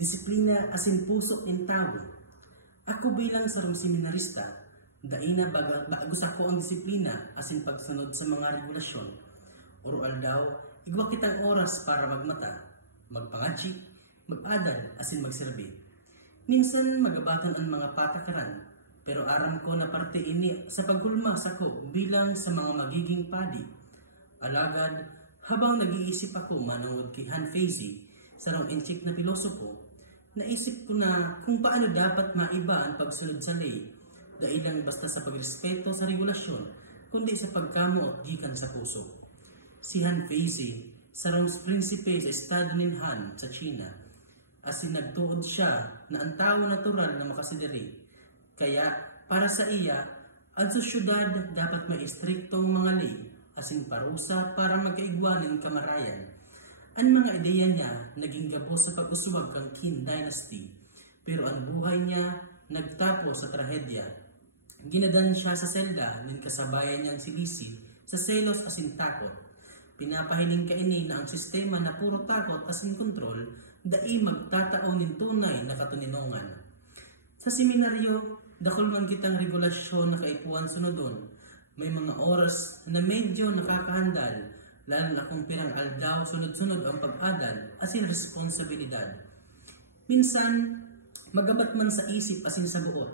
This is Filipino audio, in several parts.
Disiplina asin puso in tao. Ako bilang sarong seminarista, daina bago sa ko ang disiplina asin pagsunod sa mga regulasyon. Oral daw, igwa kitang oras para magmata, magpangachi, mag-adal asin magserbi. Minsan magabatan ang mga patakaran, pero aram ko na parte ini sa paghulma sa ko bilang sa mga magiging padi. Alagad, habang nag-iisip ako manood kay Han Feizi, sarong inchik na pilosopo, naisip ko na kung paano dapat maiba ang pagsunod sa ley, dahil lang basta sa pagrespeto sa regulasyon, kundi sa pagkamo at gikan sa puso. Si Han Feizi, sarong prinsipe sa estado ng Han sa China, asin nagtuod siya na ang tao natural na makasideri. Kaya, para sa iya, ang sosyudad dapat may istriktong mga ley, asin parusa para magkaigwanan kamarayan. Ang mga ideya niya naging gabos sa pag-uswag kang Qin Dynasty, pero ang buhay niya nagtapos sa trahedya. Ginadan siya sa selda ng kasabayan niyang si Lisi sa selos asin takot. Pinapahiling kaini na ang sistema na puro takot asin kontrol, dai magtatao ng tunay na katuninongan. Sa seminaryo, dakol man kitang regulasyon na kaipuan sunodon. May mga oras na medyo nakakahandal, lalo na kung pirang aldaw sunod-sunod ang pag-adal asin responsibilidad. Minsan, magabat man sa isip asin sa buot,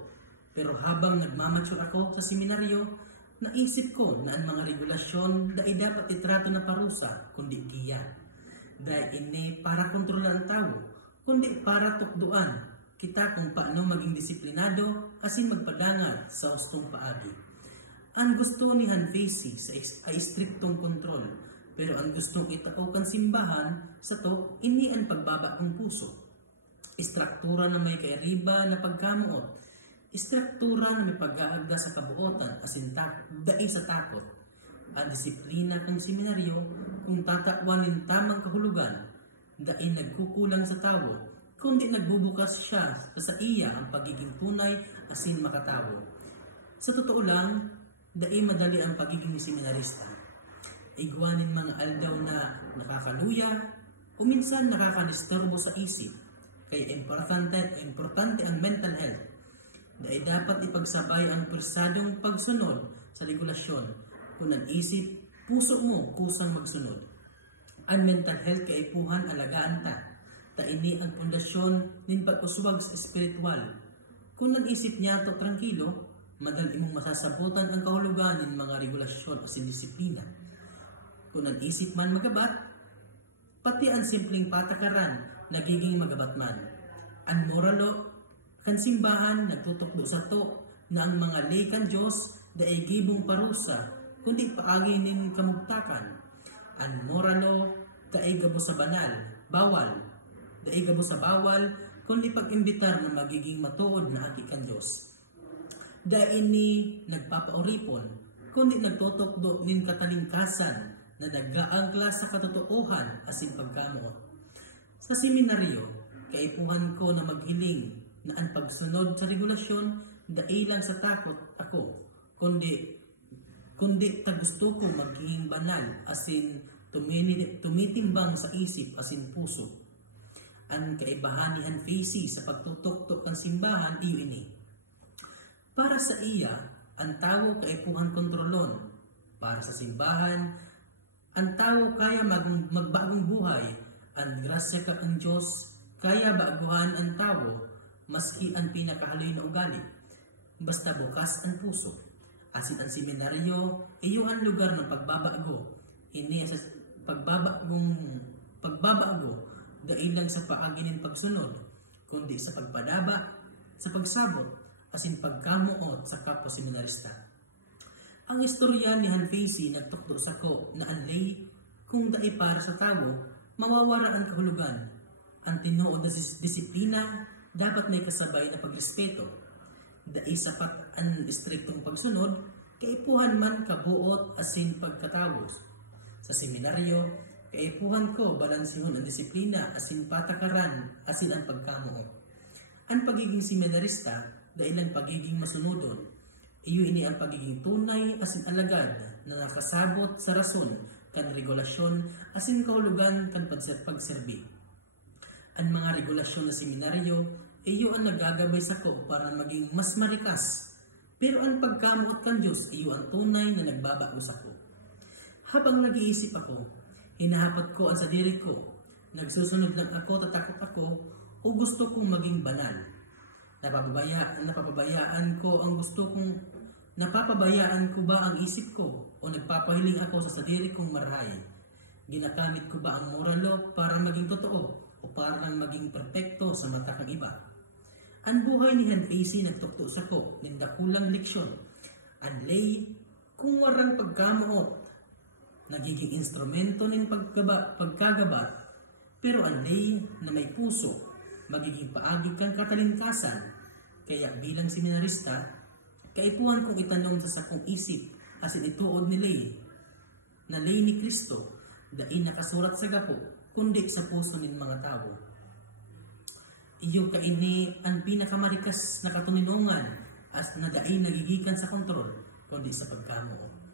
pero habang nagmamature ako sa seminaryo, naisip ko na ang mga regulasyon dai dapat itrato na parusa kundi giya. Dahil ini para kontrolan ang tao, kundi para tukduan kita kung paano maging disiplinado asin magpadangat sa hustong paagi. Ang gusto ni Han Feizi ay striktong kontrol, pero ang gustong itao kan simbahan sa to, ini ang pagbabagong puso. Istruktura na may kairiba na pagkamuot, istruktura na may pag-aagda sa kabuotan asin dai sa takot. Ang disiplina kung seminaryo, kung tatakwanin tamang kahulugan, dai nagkukulang sa tao, kundi nagbubukas siya sa iya ang pagiging tunay asin makatawo. Sa totoo lang, dai madali ang pagiging seminarista. Igwanin mga aldaw na nakakaluya o minsan nakakanistorbo sa isip, kaya importante ang mental health. Dahil dapat ipagsabay ang persadong pagsunod sa regulasyon kung ang isip, puso mo kusang magsunod. Ang mental health kaipuhan alagaan ta, ini ang pundasyon nin pag-uswag sa espiritual. Kung ang isip niya to tranquilo, madali mong masasabutan ang kahulugan ng mga regulasyon o disiplina. Kung ang isip man magabat, pati ang simpleng patakaran nagiging magabat man. Ang moralo, kan simbahan nagtutukdo sa to na ang mga ley kan Diyos daay gibong parusa, kundi paagi nin kamugtakan. Ang moralo, daay gabo sa banal, bawal. Daay gabo sa bawal, kundi pag-imbitar na magiging matuod na ati kan Diyos. Dahil ni nagpapauripon, kundi nagtutukdo nin katalingkasan na nag-aangkla sa katotoohan asin pagkamuot. Sa seminaryo, kaipuhan ko na maghiling na ang pagsunod sa regulasyon dailang sa takot ako, kundi gusto ko maging banal asin tumitimbang sa isip asin puso. Ang kaibahan ni Han Feizi sa pagtutuktok ng simbahan iyo ini. Para sa iya, ang tao kaipuhan kontrolon. Para sa simbahan, ang tao kaya magbagong buhay. Ang grasya ka ang Diyos, kaya baguhan ang tao, maski ang pinakahaloy na ugali. Basta bukas ang puso. Asin ang seminaryo, iyo ang lugar ng pagbabago. Ini sa pagbabago, dahil lang sa paaginin pagsunod, kundi sa pagpadaba, sa pagsabot, asin pagkamuot sa kapwa seminarista. Ang istorya ni Han Feizi nagtukdo sa ko na ang ley, kung dai para sa tao, mawawara ang kahulugan. Ang tinuod na disiplina, dapat may kasabay na pagrespeto. Dai sapat ang istriktong pagsunod, kaipuhan man kabuot asin pagkatawos. Sa seminaryo, kaipuhan ko balansihon ang disiplina asin patakaran asin ang pagkamuot. Ang pagiging seminarista, dahil ang pagiging masunodon, iyo ini ang pagiging tunay asin alagad na nakasabot sa rason kan regulasyon asin kahulugan kan pagserbi. Ang mga regulasyon na seminaryo iyo ang nagagabay sa ko para maging mas marikas. Pero ang pagkamuot kan Diyos iyo ang tunay na nagbabago sa ko. Habang nag-iisip ako, hinahapat ko ang sadiri ko. Nagsusunod lang ako, tatakot ako, o gusto kong maging banal. Napapabayaan ko ba ang isip ko o nagpapahiling ako sa sadiri kong marahay? Ginagamit ko ba ang moral law para maging totoo o para lang maging perpekto sa mata ng iba? Ang buhay ni Han Casey nagtukto sa ko ng dakulang leksyon. Ang lay kung warang pagkamuot, nagiging instrumento ng pagkagabat, pero ang lay na may puso, magiging paagi kang katalintasan. Kaya bilang seminarista, kaipuhan kong itanong sa sakong isip asin ituod ni lay, na lay ni Kristo, dain nakasurat sa gapo, kundi sa puso ng mga tao. Iyo kaini ang pinakamarikas na katuninungan as na dain nagigikan sa kontrol, kundi sa pagkamuot.